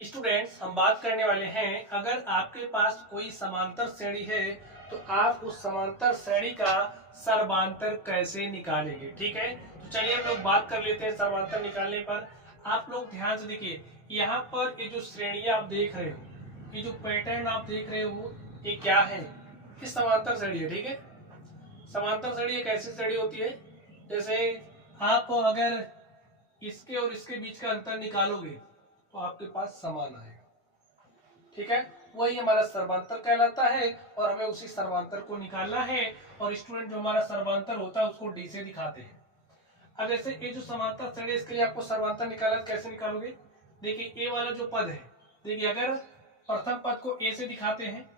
Students, हम बात करने वाले हैं अगर आपके पास कोई समांतर श्रेणी है तो आप उस समांतर श्रेणी का सर्वांतर कैसे निकालेंगे। ठीक है, तो चलिए हम लोग बात कर लेते हैं सर्वांतर निकालने पर। आप लोग ध्यान से देखिए, यहाँ पर ये जो श्रेणियां आप देख रहे हो, ये जो पैटर्न आप देख रहे हो, ये क्या है? ये समांतर श्रेणी है। ठीक है, समांतर श्रेणी एक ऐसी श्रेणी होती है जैसे आप अगर इसके और इसके बीच का अंतर निकालोगे तो आपके पास समान आएगा। ठीक है, वही हमारा सर्वांतर कहलाता है और हमें उसी सर्वांतर को निकालना है। और स्टूडेंट, जो हमारा सर्वांतर होता है उसको डी से दिखाते हैं। अब जैसे ये जो समांतर श्रेणी, इसके लिए आपको सर्वांतर निकालना, कैसे निकालोगे? देखिए, ए वाला जो पद है, देखिए अगर प्रथम पद को ए से दिखाते हैं,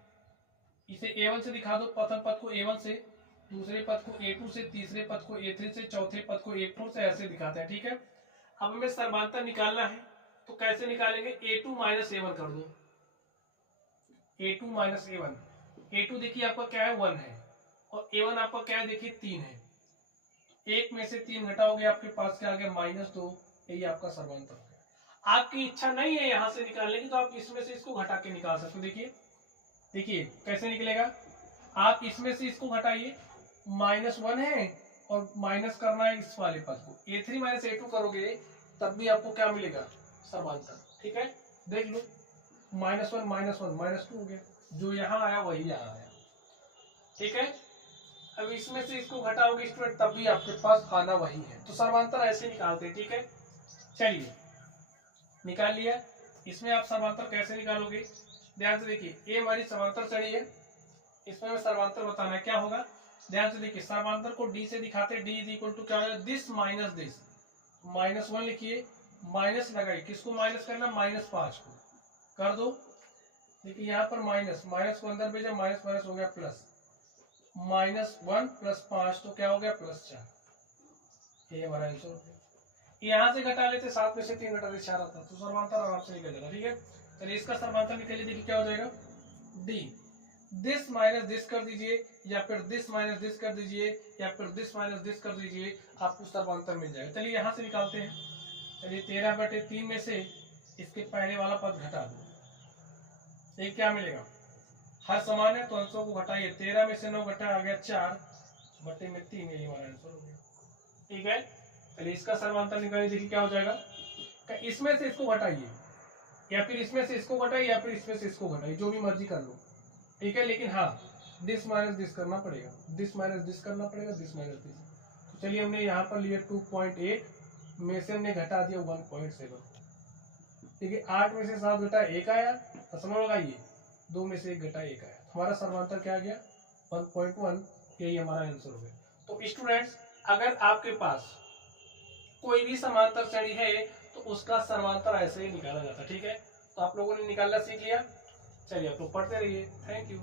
इसे ए1 से दिखा दो, प्रथम पद को ए1 से, दूसरे पद को ए2 से, तीसरे पद को ए3 से, चौथे पद को ए4 से, ऐसे दिखाते हैं। ठीक है, अब हमें सर्वांतर निकालना है तो कैसे निकालेंगे? a2 माइनस ए1 कर दो, a2 माइनस ए1। a2 देखिए आपका क्या है, 1 है, और a1 आपका क्या है, देखिए 3 है। एक में से 3 घटाओगे, आपके पास क्या आ गया, -2। यही आपका सर्वांतर है। आपकी इच्छा नहीं है यहां से निकालने की तो आप इसमें से इसको घटा के निकाल सकते हो। देखिए देखिए कैसे निकलेगा, आप इसमें से इसको घटाइए, -1 है और माइनस करना है इस वाले पद को, a3 माइनस a2 करोगे तब भी आपको क्या मिलेगा, सर्वांतर। ठीक है, देख लो, -1 -1 -2 हो गया, जो यहाँ आया वही यहाँ आया। ठीक है, अब इसमें से इसको घटाओगे स्टूडेंट तब भी आपके पास आना वही है। तो सर्वांतर ऐसे निकालते हैं। ठीक है, चलिए निकाल लिया। इसमें आप सर्वांतर कैसे निकालोगे, ध्यान से देखिए, ये हमारी समांतर श्रेणी है, इसमें हमें सर्वांतर बताना है, क्या होगा? ध्यान से देखिए, सर्वांतर को डी से दिखाते हैं, डी इज इक्वल टू क्या होगा, दिस माइनस दिस, -1 लिखिए, माइनस लगाइए, किसको माइनस करना, -5 को कर दो। देखिए यहाँ पर माइनस माइनस को अंदर भेजा, माइनस माइनस हो गया प्लस, -1 + 5 तो क्या हो गया, +4। ये हमारा आंसर हो गया। यहाँ से घटा लेते, 7 में से 3 घटा लेते 4 आता, तो सर्वांतर आराम से निकल जाएगा। ठीक है, चलिए इसका सर्वांतर निकालिए, देखिए क्या हो जाएगा, डी दिस माइनस दिस कर दीजिए, या फिर दिस माइनस दिस कर दीजिए, या फिर दिस माइनस दिस कर दीजिए, आपको सर्वांतर मिल जाएगा। चलिए यहाँ से निकालते हैं। चलिए 13/3 में से इसके पहले वाला पद घटा दो, ये क्या मिलेगा, हर समान है तो अंशों को घटाइए, 13 में से 9 घटा, आ गया 4/3, यही हमारा आंसर हो गया। ठीक है, चलिए इसका सर्वांतर निकालिए, देखिए क्या हो जाएगा, इसमें से इसको घटाइए, या फिर इसमें से इसको घटाइए, या फिर इसमें से इसको घटाइए, जो भी मर्जी कर लो। ठीक है, लेकिन हाँ, दिस माइनस दिस करना पड़ेगा, दिस माइनस दिस करना पड़ेगा, दिस माइनस दिस। तो चलिए हमने यहाँ पर लिया 2.8 में से हमने घटा दिया 1.7। ठीक है, 8 में से 7 घटा 1 आया, तो समझ लगाइए, 2 में से 1 घटा 1 आया, हमारा सर्वांतर क्या आ गया, 1.1। यही हमारा आंसर हो गया। तो स्टूडेंट्स, अगर आपके पास कोई भी समांतर श्रेणी है तो उसका सर्वांतर ऐसे ही निकाला जाता है। ठीक है, तो आप लोगों ने निकालना सीख लिया। चलिए आप लोग पढ़ते रहिए। Thank you.